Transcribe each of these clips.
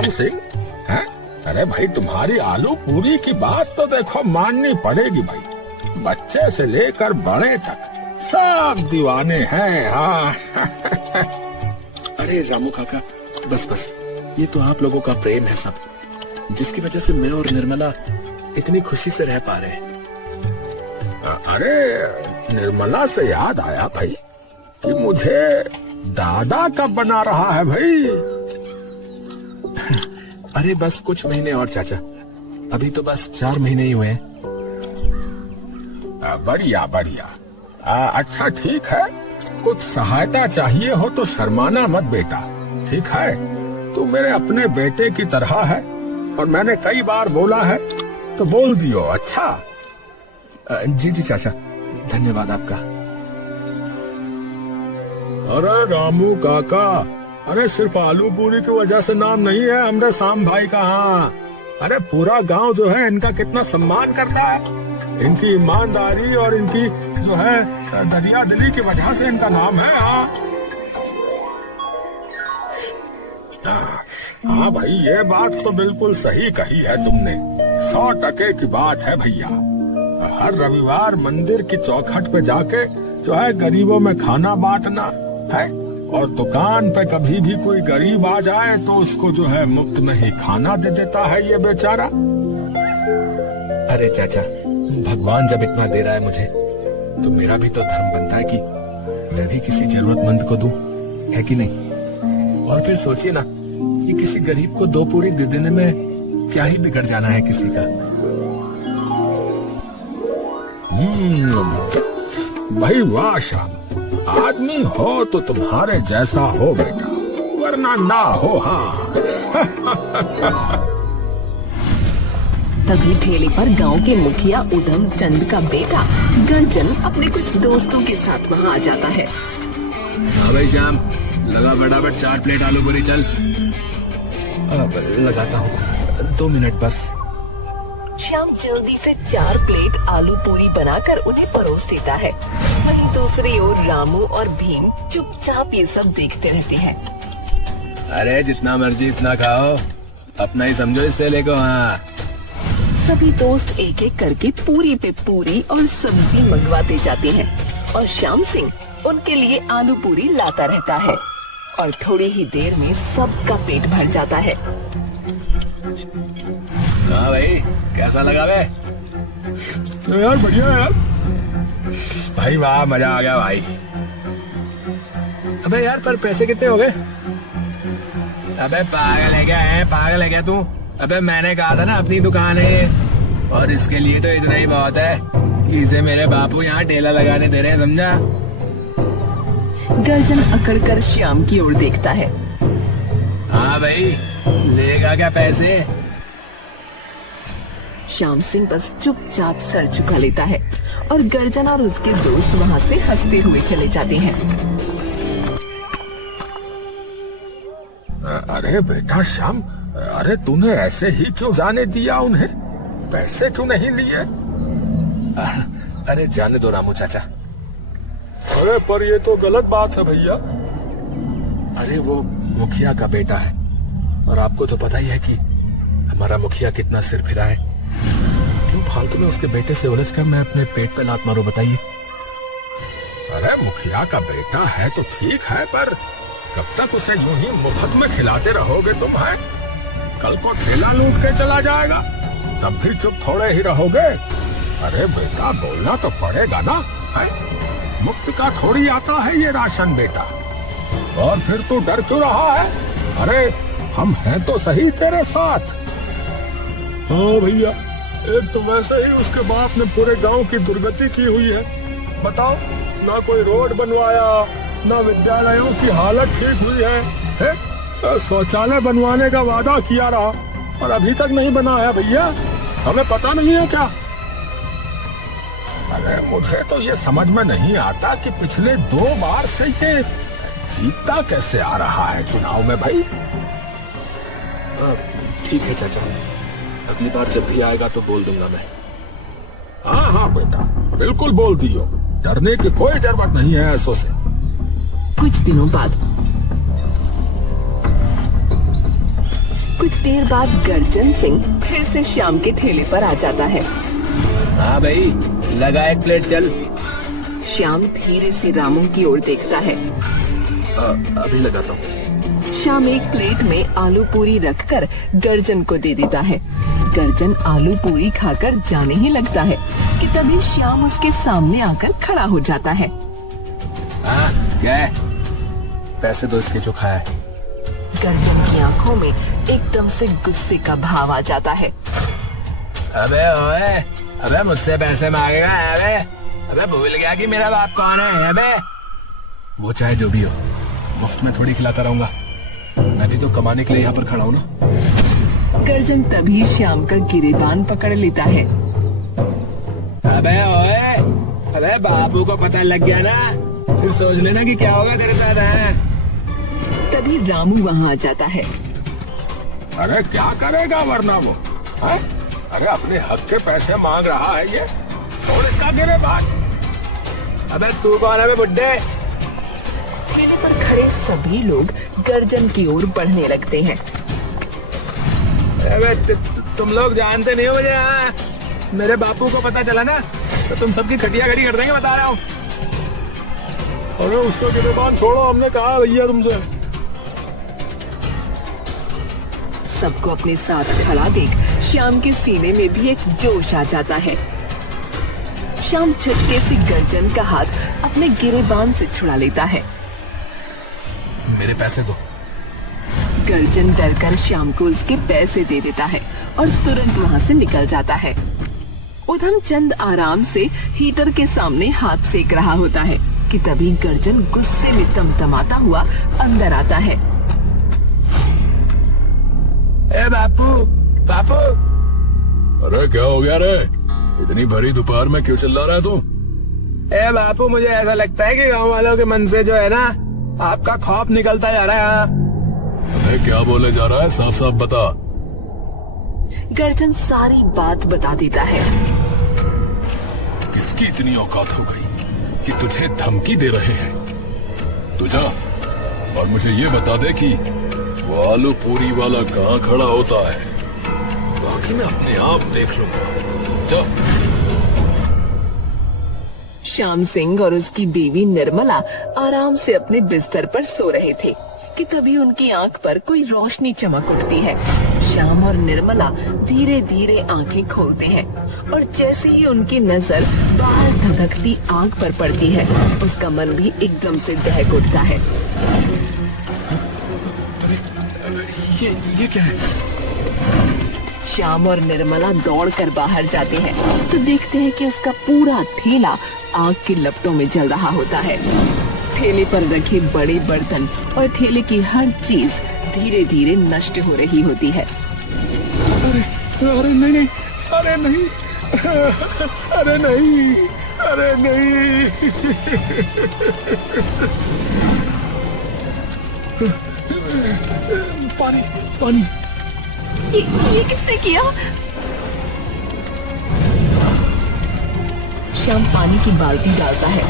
श्याम सिंह हैं? अरे भाई तुम्हारी आलू पूरी की बात तो देखो माननी पड़ेगी भाई। बच्चे से लेकर बड़े तक सब दीवाने हैं। हाँ अरे रामू काका, बस बस, ये तो आप लोगों का प्रेम है सब, जिसकी वजह से मैं और निर्मला इतनी खुशी से रह पा रहे हैं। अरे निर्मला से याद आया भाई कि मुझे दादा कब बना रहा है भाई? अरे बस कुछ महीने और चाचा, अभी तो बस 4 महीने ही हुए हैं। बढ़िया बढ़िया। अच्छा ठीक है, कुछ सहायता चाहिए हो तो शर्माना मत बेटा, ठीक है? तू मेरे अपने बेटे की तरह है और मैंने कई बार बोला है तो बोल दियो। अच्छा जी जी चाचा, धन्यवाद आपका। अरे रामू काका, अरे सिर्फ आलू पूरी की वजह से नाम नहीं है हमरे शाम भाई का। हाँ, अरे पूरा गांव जो है इनका कितना सम्मान करता है। इनकी ईमानदारी और इनकी जो है दरिया दिली की वजह से इनका नाम है। हाँ भाई, ये बात तो बिल्कुल सही कही है तुमने, 100% की बात है भैया। हर रविवार मंदिर की चौखट पे जाके जो है गरीबों में खाना बांटना है, और दुकान पे कभी भी कोई गरीब आ जाए तो उसको जो है मुफ्त में ही खाना दे देता है ये बेचारा। अरे चाचा, भगवान जब इतना दे रहा है मुझे, तो मेरा भी तो धर्म बनता है कि मैं भी किसी जरूरतमंद को दूं, है कि नहीं? और फिर सोचिए ना कि किसी गरीब को 2 पूरी दे देने में क्या ही बिगड़ जाना है किसी का। भाई वाह श्याम, आदमी हो तो तुम्हारे जैसा हो बेटा, वरना ना हो। हाँ तभी ठेले पर गांव के मुखिया उधम चंद का बेटा गर्जन अपने कुछ दोस्तों के साथ वहां आ जाता है। हाँ भाई श्याम, लगा फटाफट 4 प्लेट आलू पूरी, चल। अब लगाता हूँ, 2 मिनट बस। श्याम जल्दी से 4 प्लेट आलू पूरी बनाकर उन्हें परोस देता है। वहीं दूसरी ओर रामू और भीम चुपचाप ये सब देखते रहते हैं। अरे जितना मर्जी इतना खाओ, अपना ही समझो इस ठेले को। हाँ, सभी दोस्त एक एक करके पूरी पे पूरी और सब्जी मंगवाते जाते हैं और श्याम सिंह उनके लिए आलू पूरी लाता रहता है और थोड़ी ही देर में सबका पेट भर जाता है। हाँ भाई, कैसा लगा बे? तो यार बढ़िया यार। भाई वाह, मजा आ गया भाई। अबे यार, पर पैसे कितने हो गए? अबे पागल है क्या? पागल है क्या तू? अबे मैंने कहा था ना अपनी दुकान है, और इसके लिए तो इतना ही बहुत है कि इसे मेरे बापू यहाँ ठेला लगाने दे रहे हैं, समझा? गर्जन अकड़कर श्याम की ओर देखता है। हाँ भाई, लेगा क्या पैसे? श्याम सिंह बस चुपचाप सर झुका लेता है और गर्जन और उसके दोस्त वहाँ से हंसते हुए चले जाते हैं। अरे बेटा श्याम, अरे तूने ऐसे ही क्यों जाने दिया उन्हें? पैसे क्यों नहीं लिए? अरे जाने दो रामू चाचा। अरे पर ये तो गलत बात है भैया। अरे वो मुखिया का बेटा है, और आपको तो पता ही है कि हमारा मुखिया कितना सिर फिरा है। क्यों फालतू में उसके बेटे से उलझकर मैं अपने पेट पे लात मारूं, बताइए? अरे मुखिया का बेटा है तो ठीक है, पर कब तक उसे यूं ही मुफ्त में खिलाते रहोगे तुम? है कल को ठेला लूट के चला जाएगा, तब भी चुप थोड़े ही रहोगे? अरे बेटा, बोलना तो पड़ेगा ना, है? मुफ्त का थोड़ी आता है ये राशन बेटा। और फिर तू डर क्यों रहा है? अरे हम हैं तो सही तेरे साथ। हाँ भैया, एक तो वैसे ही उसके बाप ने पूरे गांव की दुर्गति की हुई है। बताओ, ना कोई रोड बनवाया, ना विद्यालयों की हालत ठीक हुई है? शौचालय बनवाने का वादा किया रहा और अभी तक नहीं बना है भैया। हमें पता नहीं है क्या? अरे मुझे तो ये समझ में नहीं आता कि पिछले 2 बार से ये जीतता कैसे आ रहा है चुनाव में भाई। ठीक है चाचा, अगली बार जब भी आएगा तो बोल दूंगा मैं। हाँ हाँ बेटा, बिल्कुल बोल दियो, डरने की कोई जरूरत नहीं है ऐसों से। कुछ दिनों बाद कुछ देर बाद गर्जन सिंह फिर से श्याम के ठेले पर आ जाता है। हाँ भाई, लगा एक प्लेट चल। श्याम धीरे से रामू की ओर देखता है। अभी लगाता हूँ। श्याम एक प्लेट में आलू पूरी रखकर गर्जन को दे देता है। गर्जन आलू पूरी खाकर जाने ही लगता है कि तभी श्याम उसके सामने आकर खड़ा हो जाता है। क्या है? पैसे दो इसके जो खाया है। गर्जन की आंखों में एकदम से गुस्से का भाव आ जाता है। अबे ओए, अबे मुझसे पैसे मांगेगा? अबे भूल गया कि मेरा बाप कौन है? अबे वो चाहे जो भी हो, मुफ्त में थोड़ी खिलाता रहूंगा। मैं भी तो कमाने के लिए यहाँ पर खड़ा हूँ ना। गर्जन तभी श्याम का गिरेबान पकड़ लेता है। अबे ओए, अबे बापू को पता लग गया ना, फिर सोच लेना कि क्या होगा तेरे साथ है। तभी रामू वहाँ आ जाता है। अरे क्या करेगा वरना वो है? अरे अपने हक के पैसे मांग रहा है ये, और इसका गिरेबान। अबे तू कौन है बे बुड्ढे? ठेले पर खड़े सभी लोग गर्जन की ओर बढ़ने लगते हैं। अबे तुम लोग जानते नहीं हो मुझे। मेरे बापू को पता चला ना तो तुम सबकी खटिया खड़ी कर देंगे, बता रहा हूँ। अरे उसका गिरेबान छोड़ो, हमने कहा भैया तुमसे। सबको अपने साथ खड़ा देख श्याम के सीने में भी एक जोश आ जाता है। श्याम झटके से गर्जन का हाथ अपने गिरेबान से छुड़ा लेता है। मेरे पैसे दो। गर्जन डरकर श्याम को उसके पैसे दे देता है और तुरंत वहाँ से निकल जाता है। उधम चंद आराम से हीटर के सामने हाथ सेक रहा होता है कि तभी गर्जन गुस्से में तमतमाता हुआ अंदर आता है। ए बापू, बापू। अरे क्या हो गया रे? इतनी भरी दोपहर में क्यों चिल्ला रहा है तू? ए बापू, मुझे ऐसा लगता है कि गांव वालों के मन से जो है ना, आपका खौफ निकलता जा रहा है। अबे क्या बोले जा रहा है? साफ साफ बता। गर्जन सारी बात बता देता है। किसकी इतनी औकात हो गई कि तुझे धमकी दे रहे हैं? तू जा और मुझे ये बता दे कि वो आलू पूरी वाला कहाँ खड़ा होता है। बाकी मैं अपने आप देख लूंगा। जा। श्याम सिंह और उसकी बीवी निर्मला आराम से अपने बिस्तर पर सो रहे थे कि तभी उनकी आंख पर कोई रोशनी चमक उठती है। श्याम और निर्मला धीरे धीरे आंखें खोलते हैं और जैसे ही उनकी नजर बाहर धधकती आग पर पड़ती है, उसका मन भी एकदम से दहक उठता है। ये क्या है? श्याम और निर्मला दौड़कर बाहर जाते हैं तो देखते हैं कि उसका पूरा ठेला आग की लपटों में जल रहा होता है। ठेले पर रखे बड़े बर्तन और ठेले की हर चीज धीरे धीरे नष्ट हो रही होती है। अरे नहीं, अरे नहीं, अरे नहीं, अरे नहीं। पानी, पानी। ये किसने किया? श्याम पानी की बाल्टी डालता है।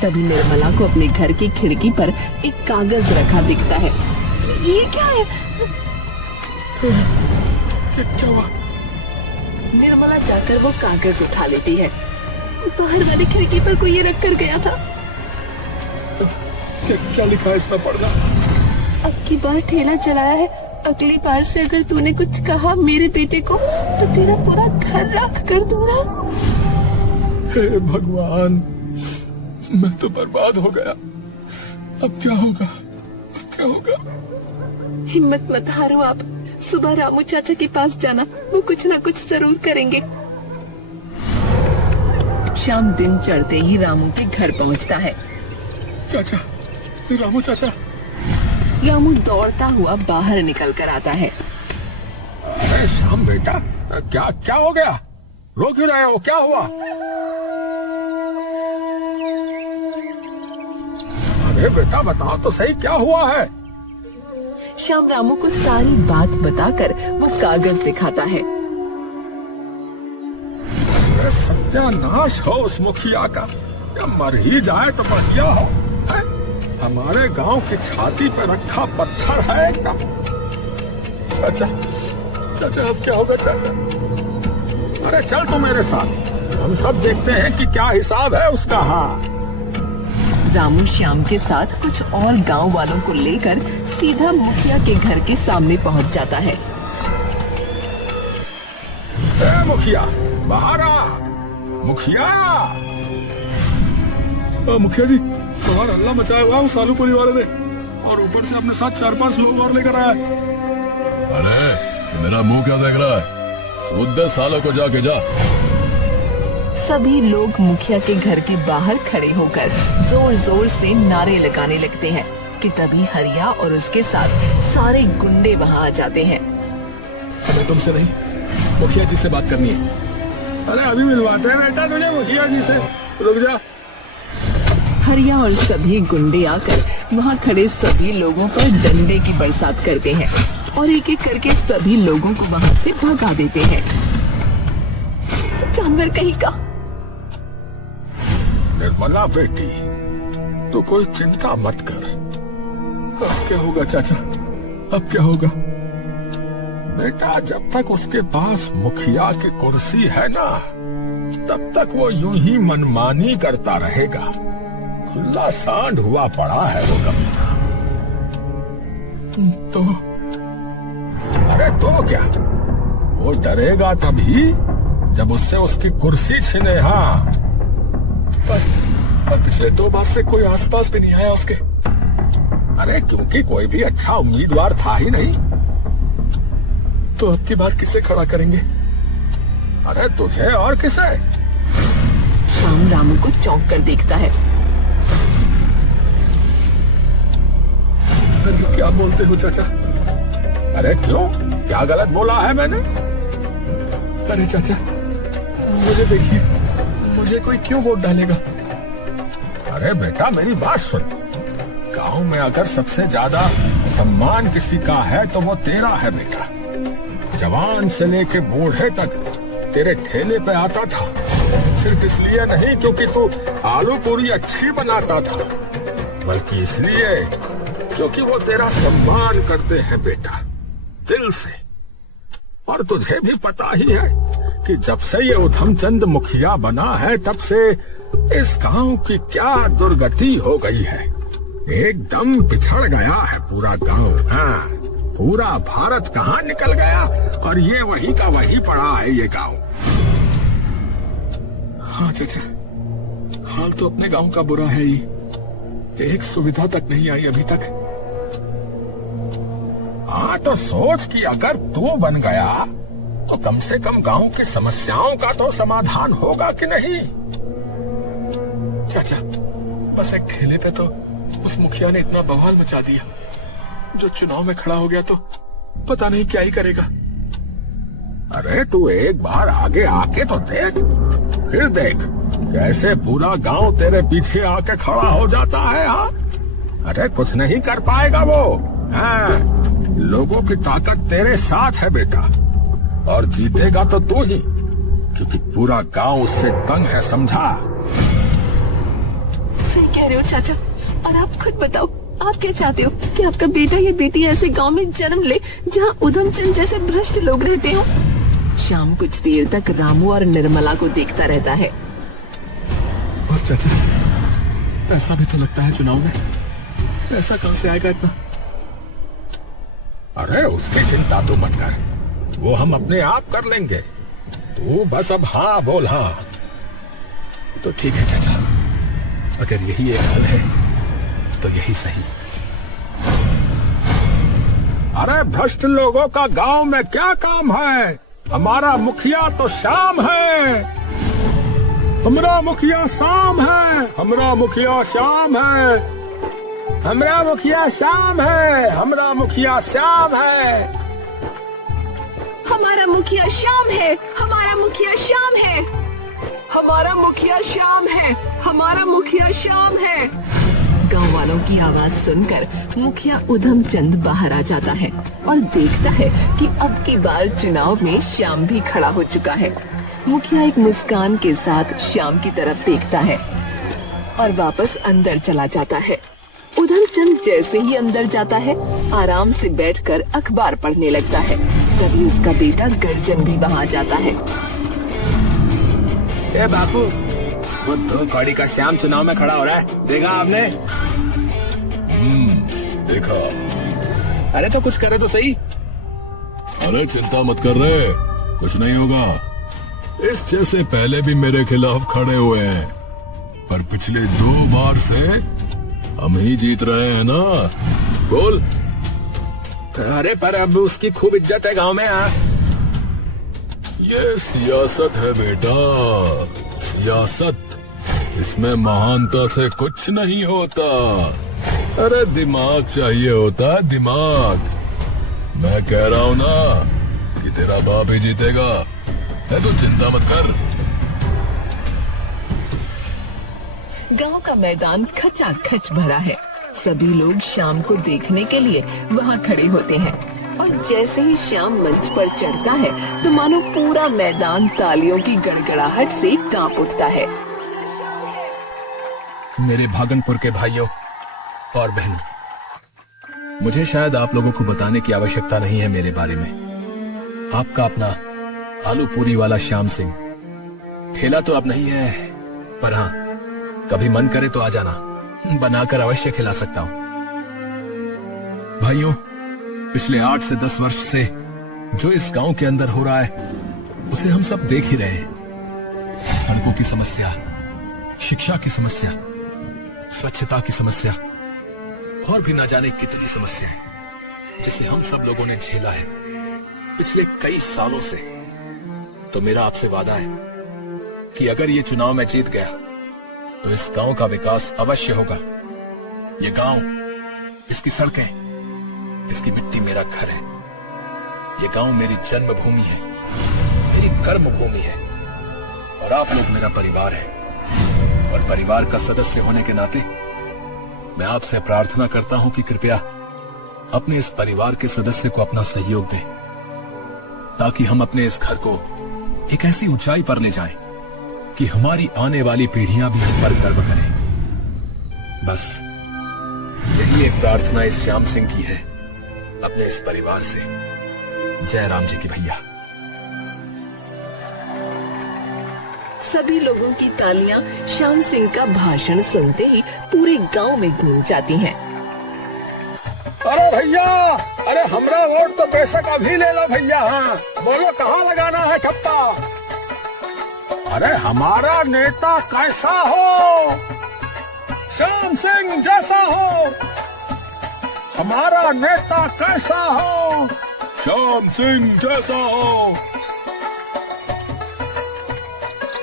तभी निर्मला को अपने घर की खिड़की पर एक कागज रखा दिखता है। ये क्या है? क्या हुआ? निर्मला जाकर वो कागज उठा लेती है। बाहर वाली खिड़की पर कोई ये रख कर गया था। क्या लिखा है इसमें? पढ़ना। अब की बार ठेला चलाया है, अगली बार से अगर तूने कुछ कहा मेरे बेटे को तो तेरा पूरा घर राख कर दूंगा। हे भगवान, मैं तो बर्बाद हो गया। अब क्या होगा? अब क्या होगा? हिम्मत मत हारो आप। सुबह रामू चाचा के पास जाना, वो कुछ ना कुछ जरूर करेंगे। शाम दिन चढ़ते ही रामू के घर पहुंचता है। चाचा, रामू चाचा। रामू दौड़ता हुआ बाहर निकल कर आता है। अरे श्याम बेटा, क्या क्या हो गया? रो क्यों रहे हो? क्या हुआ? अरे बेटा बताओ तो सही, क्या हुआ है? श्याम रामू को सारी बात बताकर वो कागज दिखाता है। अरे सत्यानाश हो उस मुखिया का। क्या मर ही जाए तो बढ़िया हो। हमारे गांव की छाती पे रखा पत्थर है एकदम। चाचा, चाचा अब क्या होगा चाचा? अरे चल तू मेरे साथ, हम सब देखते हैं कि क्या हिसाब है उसका। हाँ। रामू श्याम के साथ कुछ और गांव वालों को लेकर सीधा मुखिया के घर के सामने पहुंच जाता है। ए मुखिया, बाहर आ। मुखिया। मुखिया जी, बाहर हल्ला मचाया हुआ उस आलूपुरी वाले ने, और ऊपर से अपने साथ 4-5 लोग और लेकर आया। अरे मेरा मुंह क्या देख रहा है? सूद सालों को जाके जा। सभी लोग मुखिया के घर के बाहर खड़े होकर जोर जोर से नारे लगाने लगते हैं कि तभी हरिया और उसके साथ सारे गुंडे वहां आ जाते हैं। हमें तुमसे नहीं, मुखिया जी से बात करनी है। अरे अभी मिलवाते हैं बेटा तुझे मुखिया जी से, रुक जा। हरिया और सभी गुंडे आकर वहां खड़े सभी लोगों पर डंडे की बरसात करते हैं और एक एक करके सभी लोगों को वहां से भगा देते हैं। जानवर कहीं का। निर्मला बेटी, तू कोई चिंता मत कर। अब क्या होगा चाचा? अब क्या होगा? बेटा जब तक उसके पास मुखिया की कुर्सी है ना, तब तक वो यूं ही मनमानी करता रहेगा। खुला सांड हुआ पड़ा है वो कमीना। तो अरे तो क्या, वो डरेगा तभी जब उससे उसकी कुर्सी छिने। हाँ, पर पिछले 2 बार से कोई आसपास भी नहीं आया उसके। अरे क्योंकि कोई भी अच्छा उम्मीदवार था ही नहीं। तो अब की बार किसे खड़ा करेंगे? अरे तुझे और किसे? श्याम रामू को चौंक कर देखता है। अरे क्या बोलते हो चाचा? अरे क्यों, क्या गलत बोला है मैंने? अरे चाचा, मुझे देखिए, मुझे कोई क्यों वोट डालेगा? अरे बेटा मेरी बात सुन, गांव में अगर सबसे ज्यादा सम्मान किसी का है तो वो तेरा है बेटा। जवान से लेके बूढ़े तक तेरे ठेले पे आता था, सिर्फ इसलिए नहीं क्योंकि तू आलू पूरी अच्छी बनाता था, बल्कि इसलिए क्योंकि वो तेरा सम्मान करते हैं बेटा, दिल से। और तुझे भी पता ही है कि जब से ये उधमचंद मुखिया बना है, तब से इस गांव की क्या दुर्गति हो गई है। एकदम बिछड़ गया है पूरा गांव। हाँ, पूरा भारत कहाँ निकल गया और ये वही का वही पड़ा है ये गांव। हाँ चाचा, हाल तो अपने गांव का बुरा है ही। एक सुविधा तक नहीं आई अभी तक। हाँ तो सोच कि अगर तू बन गया तो कम से कम गांव की समस्याओं का तो समाधान होगा कि नहीं। चाचा, बस एक ठेले पे तो उस मुखिया ने इतना बवाल मचा दिया, जो चुनाव में खड़ा हो गया तो पता नहीं क्या ही करेगा। अरे तू एक बार आगे आके तो देख, फिर देख कैसे पूरा गांव तेरे पीछे आके खड़ा हो जाता है। हाँ, अरे कुछ नहीं कर पाएगा वो। हाँ, लोगों की ताकत तेरे साथ है बेटा, और जीतेगा तो तू ही, क्योंकि पूरा गांव उससे तंग है, समझा? सही कह रहे हो चाचा, और आप खुद बताओ, आप क्या चाहते हो कि आपका बेटा या बेटी ऐसे गांव में जन्म ले जहां उधमचंद जैसे भ्रष्ट लोग रहते हो? श्याम कुछ देर तक रामू और निर्मला को देखता रहता है। और चाचा, पैसा भी तो लगता है चुनाव में, पैसा कहां से आएगा इतना? अरे उसकी चिंता तू मत कर, वो हम अपने आप कर लेंगे। तू बस अब हाँ बोल। हाँ तो ठीक है चाचा, अगर यही एक हल है तो यही सही। अरे भ्रष्ट लोगों का गांव में क्या काम है? हमारा मुखिया तो श्याम है। हमारा मुखिया श्याम है। हमारा मुखिया श्याम है। हमारा मुखिया श्याम है। हमारा मुखिया श्याम है। हमारा मुखिया श्याम है। हमारा मुखिया श्याम है। हमारा मुखिया श्याम है। हमारा मुखिया श्याम है। गांव वालों की आवाज सुनकर मुखिया उधमचंद बाहर आ जाता है और देखता है कि अब की बार चुनाव में श्याम भी खड़ा हो चुका है। मुखिया एक मुस्कान के साथ श्याम की तरफ देखता है और वापस अंदर चला जाता है। उधम चंद जैसे ही अंदर जाता है, आराम से बैठकर अखबार पढ़ने लगता है। तभी उसका बेटा गर्जन भी वहाँ जाता है। ए बापू, वो 2 कौड़ी का श्याम चुनाव में खड़ा हो रहा है, देखा आपने? देखा। अरे तो कुछ करे तो सही। अरे चिंता मत कर रहे, कुछ नहीं होगा। इस जैसे पहले भी मेरे खिलाफ खड़े हुए हैं, पर पिछले 2 बार से हम ही जीत रहे हैं ना। बोल। अरे पर अब उसकी खूब इज्जत है गांव में। ये सियासत है बेटा, सियासत। इसमें महानता से कुछ नहीं होता। अरे दिमाग चाहिए होता है, दिमाग। मैं कह रहा हूं ना कि तेरा बाप ही जीतेगा, है तो चिंता मत कर। गांव का मैदान खचाखच भरा है। सभी लोग शाम को देखने के लिए वहां खड़े होते हैं और जैसे ही शाम मंच पर चढ़ता है तो मानो पूरा मैदान तालियों की गड़गड़ाहट से कांप उठता है। मेरे भागनपुर के भाइयों और बहनों, मुझे शायद आप लोगों को बताने की आवश्यकता नहीं है मेरे बारे में। आपका अपना आलू पूरी वाला श्याम सिंह। ठेला तो अब नहीं है, पर हाँ, कभी मन करे तो आ जाना, बनाकर अवश्य खिला सकता हूं। भाइयों, पिछले 8 से 10 वर्ष से जो इस गांव के अंदर हो रहा है उसे हम सब देख ही रहे हैं। सड़कों की समस्या, शिक्षा की समस्या, स्वच्छता की समस्या और भी ना जाने कितनी समस्याएं जिसे हम सब लोगों ने झेला है पिछले कई सालों से। तो मेरा आपसे वादा है कि अगर ये चुनाव में जीत गया तो इस गांव का विकास अवश्य होगा। ये गांव, इसकी सड़कें, इसकी मिट्टी मेरा घर है। ये गांव मेरी जन्मभूमि है, मेरी कर्म भूमि है और आप लोग मेरा परिवार है। और परिवार का सदस्य होने के नाते मैं आपसे प्रार्थना करता हूं कि कृपया अपने इस परिवार के सदस्य को अपना सहयोग दें, ताकि हम अपने इस घर को एक ऐसी ऊंचाई पर ले जाएं कि हमारी आने वाली पीढ़ियां भी हम पर गर्व करें। बस यही एक प्रार्थना इस श्याम सिंह की है अपने इस परिवार से। जय राम जी की भैया। सभी लोगों की तालियां श्याम सिंह का भाषण सुनते ही पूरे गांव में गूंज जाती हैं। अरे भैया, अरे हमरा वोट तो बेशक अभी ले लो भैया। हाँ बोलो कहाँ लगाना है ठप्पा। अरे हमारा नेता कैसा हो, श्याम सिंह जैसा हो। हमारा नेता कैसा हो, श्याम सिंह जैसा हो।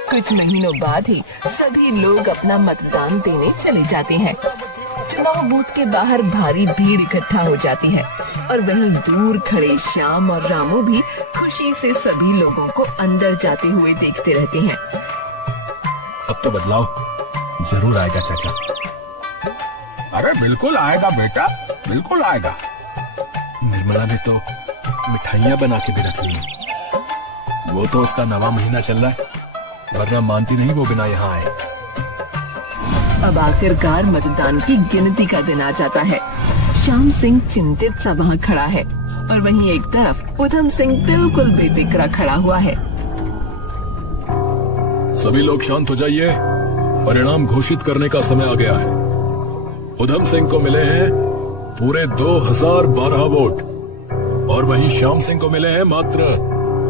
कुछ महीनों बाद ही सभी लोग अपना मतदान देने चले जाते हैं। चुनाव बूथ के बाहर भारी भीड़ इकट्ठा हो जाती है और वहीं दूर खड़े श्याम और रामू भी खुशी से सभी लोगों को अंदर जाते हुए देखते रहते हैं। अब तो बदलाव जरूर आएगा चाचा। अरे बिल्कुल आएगा बेटा, बिल्कुल आएगा। निर्मला ने तो मिठाइयाँ बना के भी रख ली हैं। वो तो उसका 9वां महीना चल रहा है, वरना मानती नहीं वो बिना यहाँ आए। अब आखिरकार मतदान की गिनती का दिन आ जाता है। श्याम सिंह चिंतित सा वहाँ खड़ा है और वहीं एक तरफ उधम सिंह बिल्कुल बेफिक्रा खड़ा हुआ है। सभी लोग शांत हो जाइए, परिणाम घोषित करने का समय आ गया है। उधम सिंह को मिले हैं पूरे 2012 वोट और वहीं श्याम सिंह को मिले हैं मात्र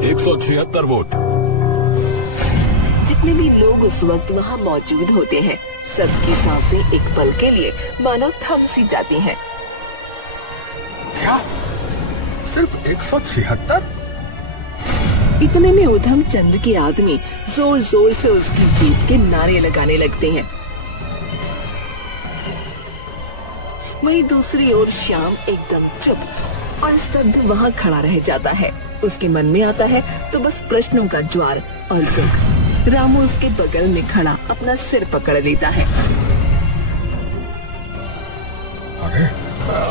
176 वोट। जितने भी लोग उस वक्त वहाँ मौजूद होते हैं, सबकी सांसें एक पल के लिए मानो थम सी जाती हैं। क्या सिर्फ 176? इतने में उधम चंद के आदमी जोर जोर से उसकी जीत के नारे लगाने लगते हैं। वहीं दूसरी ओर श्याम एकदम चुप और स्तब्ध वहाँ खड़ा रह जाता है। उसके मन में आता है तो बस प्रश्नों का ज्वार और दुख। रामू उसके बगल में खड़ा अपना सिर पकड़ लेता है। अरे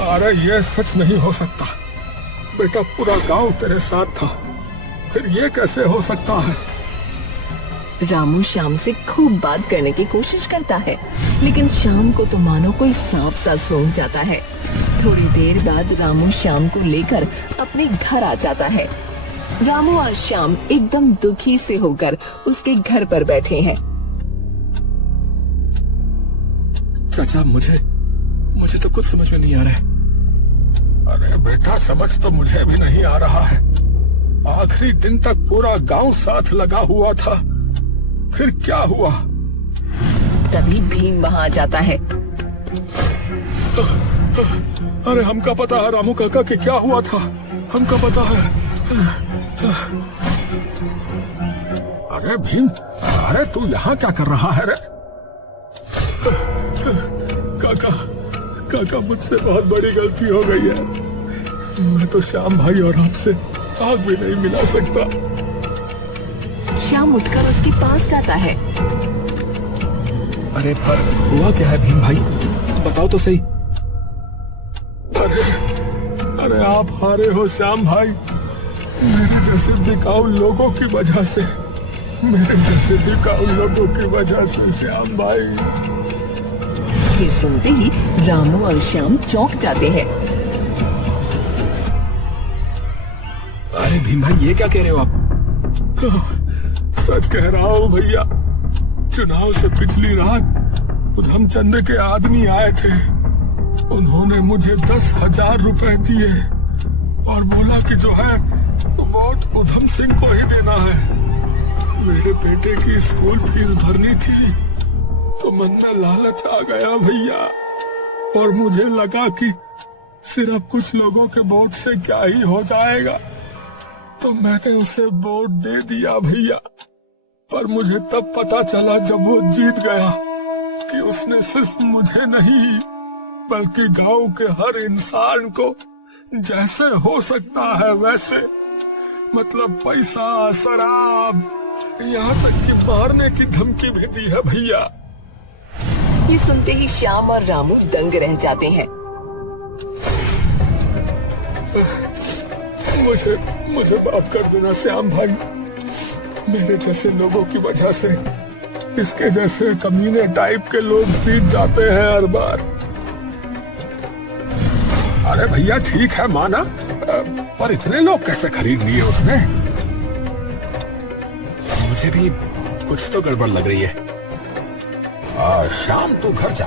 अरे ये सच नहीं हो सकता बेटा, पूरा गांव तेरे साथ था, फिर ये कैसे हो सकता है? रामू श्याम से खूब बात करने की कोशिश करता है, लेकिन श्याम को तो मानो कोई सांप सा सूंघ जाता है। थोड़ी देर बाद रामू श्याम को लेकर अपने घर आ जाता है। रामू और श्याम एकदम दुखी से होकर उसके घर पर बैठे हैं। चाचा, मुझे तो कुछ समझ में नहीं आ रहा है। अरे बेटा, समझ तो मुझे भी नहीं आ रहा है। आखिरी दिन तक पूरा गांव साथ लगा हुआ था, फिर क्या हुआ? तभी भीम वहां आ जाता है। अरे हमका पता है रामू काका कि क्या हुआ था, हमका पता है। अरे भीम, अरे तू यहाँ क्या कर रहा है रे? काका मुझसे बहुत बड़ी गलती हो गई है। मैं तो श्याम भाई और आपसे आग भी नहीं मिला सकता। श्याम उठकर उसके पास जाता है। अरे पर हुआ क्या है भीम भाई, बताओ तो सही। अरे आप हारे हो श्याम भाई, मेरे जैसे बिकाऊ लोगों की वजह से, श्याम भाई। ये सुनते ही रामू और श्याम चौंक जाते हैं। अरे भीम भाई, ये क्या कह रहे हो आप? सच कह रहा हूँ भैया। चुनाव से पिछली रात उधमचंद के आदमी आए थे। उन्होंने मुझे 10,000 रुपए दिए और बोला कि जो है वोट उधम सिंह को ही देना है। मेरे बेटे की स्कूल फीस भरनी थी तो मन में लालच आ गया भैया, और मुझे लगा कि सिर्फ कुछ लोगों के वोट से क्या ही हो जाएगा, तो मैंने उसे वोट दे दिया भैया। पर मुझे तब पता चला जब वो जीत गया कि उसने सिर्फ मुझे नहीं बल्कि गांव के हर इंसान को जैसे हो सकता है वैसे, मतलब पैसा, शराब, यहाँ तक कि मारने की धमकी भी दी है भैया। ये सुनते ही श्याम और रामू दंग रह जाते हैं। मुझे माफ कर देना श्याम भाई। मेरे जैसे लोगों की वजह से इसके जैसे कमीने टाइप के लोग जीत जाते हैं हर बार। अरे भैया ठीक है माना, पर इतने लोग कैसे खरीद लिए उसने? मुझे भी कुछ तो गड़बड़ लग रही है। शाम तू घर जा,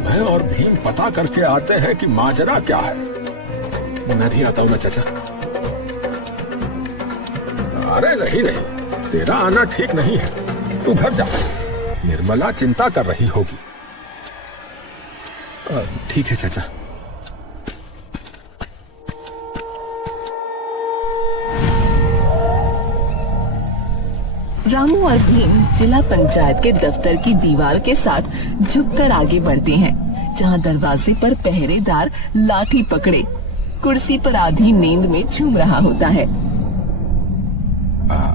मैं और भीम पता करके आते हैं कि माजरा क्या है। मैं भी आता हूँ ना चाचा। अरे नहीं, तेरा आना ठीक नहीं है, तू घर जा। निर्मला चिंता कर रही होगी। ठीक है चाचा। रामू और भीम जिला पंचायत के दफ्तर की दीवार के साथ झुककर आगे बढ़ते हैं, जहां दरवाजे पर पहरेदार लाठी पकड़े कुर्सी पर आधी नींद में झूम रहा होता है।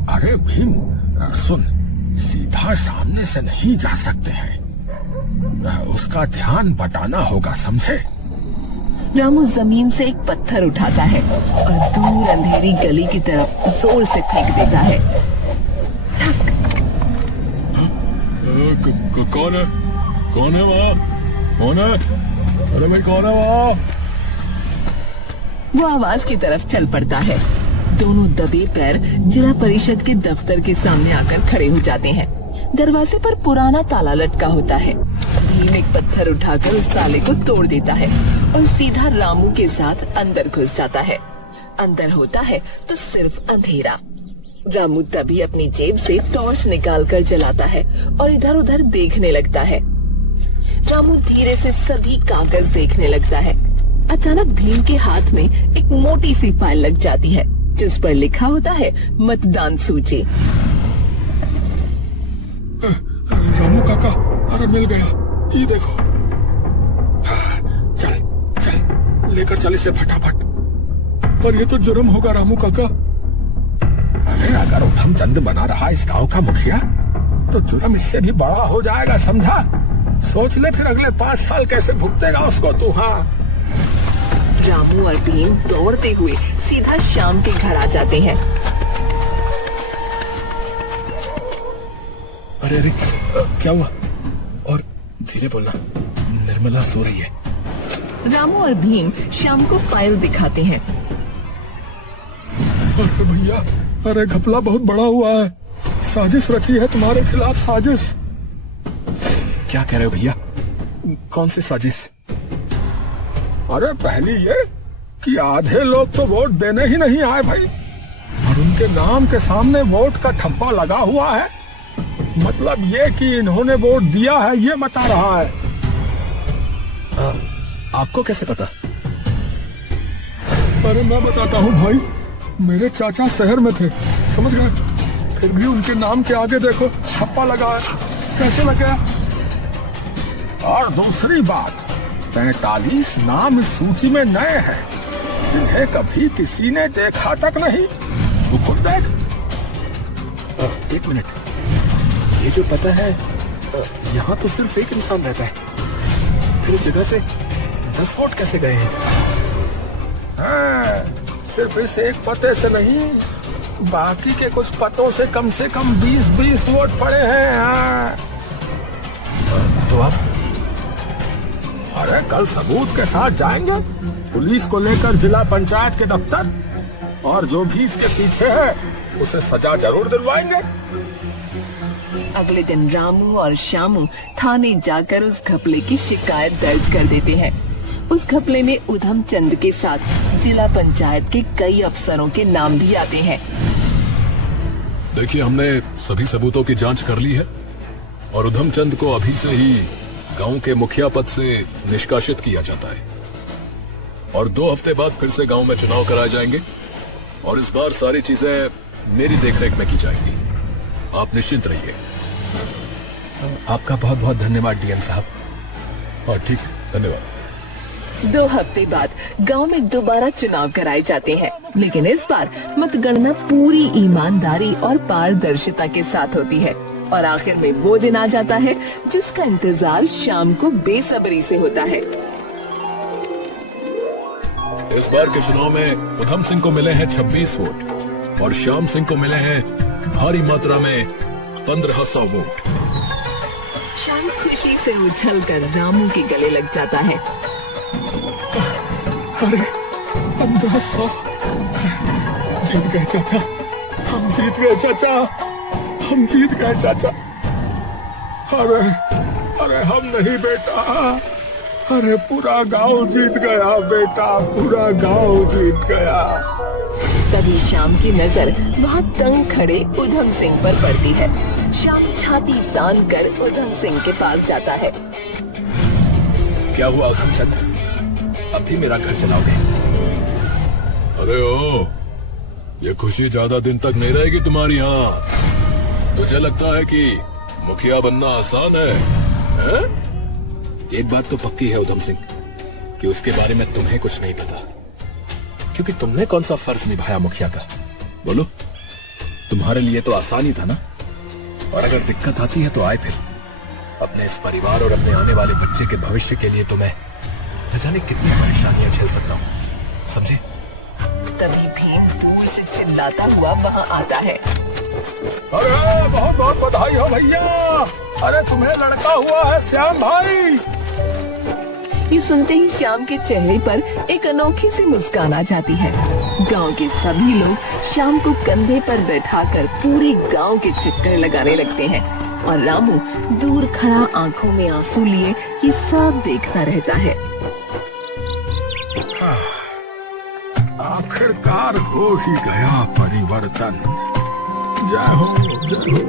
अरे भीम सुन, सीधा सामने से नहीं जा सकते हैं, उसका ध्यान बटाना होगा, समझे? रामू जमीन से एक पत्थर उठाता है और दूर अंधेरी गली की तरफ जोर से फेंक देता है। कौन है वहाँ? कौन है? अरे भाई कौन है वहाँ? वो आवाज की तरफ चल पड़ता है। दोनों दबे पैर जिला परिषद के दफ्तर के सामने आकर खड़े हो जाते हैं। दरवाजे पर पुराना ताला लटका होता है। भीम एक पत्थर उठाकर उस ताले को तोड़ देता है और सीधा रामू के साथ अंदर घुस जाता है। अंदर होता है तो सिर्फ अंधेरा। रामू तभी अपनी जेब से टॉर्च निकालकर जलाता है और इधर उधर देखने लगता है। रामू धीरे से सभी कागज देखने लगता है। अचानक भीम के हाथ में एक मोटी सी फाइल लग जाती है, जिस पर लिखा होता है मतदान सूची। रामू काका, अरे मिल गया, ये देखो। चल लेकर चल इसे फटाफट। पर ये तो जुर्म होगा रामू काका। अरे अगर उधमचंद बना रहा इस गांव का मुखिया तो जुर्म इससे भी बड़ा हो जाएगा, समझा? सोच ले फिर अगले 5 साल कैसे भुगतेगा उसको तू। हाँ, रामू और भीम दौड़ते हुए सीधा श्याम के घर आ जाते हैं। अरे अरे क्या हुआ? और धीरे बोलना, निर्मला सो रही है। रामू और भीम श्याम को फाइल दिखाते हैं। अरे भैया, अरे घपला बहुत बड़ा हुआ है। साजिश रची है तुम्हारे खिलाफ, साजिश। क्या कह रहे हो भैया? कौन सी साजिश? अरे पहली ये कि आधे लोग तो वोट देने ही नहीं आए भाई, और उनके नाम के सामने वोट का ठप्पा लगा हुआ है। मतलब ये कि इन्होंने वोट दिया है, ये बता रहा है। आपको कैसे पता? अरे मैं बताता हूँ भाई, मेरे चाचा शहर में थे, समझ गए? फिर भी उनके नाम के आगे देखो ठप्पा लगा है, कैसे लगा? और दूसरी बात, 45 नाम इस सूची में नए हैं जिन्हें कभी किसी ने देखा तक नहीं। तू खुद देख। एक मिनट, ये जो पता है, यहाँ तो सिर्फ एक इंसान रहता है, फिर इस जगह से 10 वोट कैसे गए हैं? सिर्फ इस एक पते से नहीं, बाकी के कुछ पतों से कम 20-20 वोट पड़े हैं। हाँ। तो आप? अरे कल सबूत के साथ जाएंगे पुलिस को लेकर जिला पंचायत के दफ्तर, और जो भी इसके पीछे है उसे सजा जरूर दिलवाएंगे। अगले दिन रामू और श्यामू थाने जाकर उस घपले की शिकायत दर्ज कर देते हैं। उस घपले में उधम चंद के साथ जिला पंचायत के कई अफसरों के नाम भी आते हैं। देखिए, हमने सभी सबूतों की जांच कर ली है और उधम चंद को अभी से ही गांव के मुखिया पद से निष्कासित किया जाता है, और 2 हफ्ते बाद फिर से गांव में चुनाव कराए जाएंगे, और इस बार सारी चीजें मेरी देखरेख में की जाएंगी। आप निश्चिंत रहिए। आपका बहुत बहुत धन्यवाद डीएम साहब। और ठीक है, धन्यवाद। 2 हफ्ते बाद गांव में दोबारा चुनाव कराए जाते हैं, लेकिन इस बार मतगणना पूरी ईमानदारी और पारदर्शिता के साथ होती है, और आखिर में वो दिन आ जाता है जिसका इंतजार शाम को बेसब्री से होता है। इस बार के चुनाव में उधम सिंह को मिले हैं 26 वोट और श्याम सिंह को मिले हैं भारी मात्रा में 1500 वोट। श्याम खुशी से उछलकर रामू के गले लग जाता है। अरे 1500! जीत गए चाचा, हम जीत गए चाचा, हम जीत गए चाचा। अरे हम नहीं बेटा, अरे पूरा गांव जीत गया बेटा, पूरा गांव जीत गया। तभी श्याम की नजर वहाँ तंग खड़े उधम सिंह पर पड़ती है। श्याम छाती तान कर उधम सिंह के पास जाता है। क्या हुआ उधम चंद? अब भी मेरा घर चलाओगे? अरे ओ, ये खुशी ज्यादा दिन तक नहीं रहेगी तुम्हारी। यहाँ मुझे लगता है कि मुखिया बनना आसान है? एक बात तो पक्की है उधम सिंह, कि उसके बारे में तुम्हें कुछ नहीं पता, क्योंकि तुमने कौन सा फर्ज निभाया मुखिया का? बोलो, तुम्हारे लिए तो आसान ही था ना। और अगर दिक्कत आती है तो आए फिर। अपने इस परिवार और अपने आने वाले बच्चे के भविष्य के लिए तो मैं न जाने कितनी परेशानियां झेल सकता हूँ, समझे? तभी भीम दूर से चिल्लाता हुआ वहाँ आता है। अरे बहुत बहुत बधाई हो भैया, अरे तुम्हें लड़का हुआ है श्याम भाई। ये सुनते ही श्याम के चेहरे पर एक अनोखी सी मुस्कान आ जाती है। गांव के सभी लोग श्याम को कंधे पर बैठाकर पूरे गांव के चक्कर लगाने लगते हैं, और रामू दूर खड़ा आंखों में आंसू लिए ये सब देखता रहता है। आखिरकार हो ही गया परिवर्तन। जय हो, जय हो।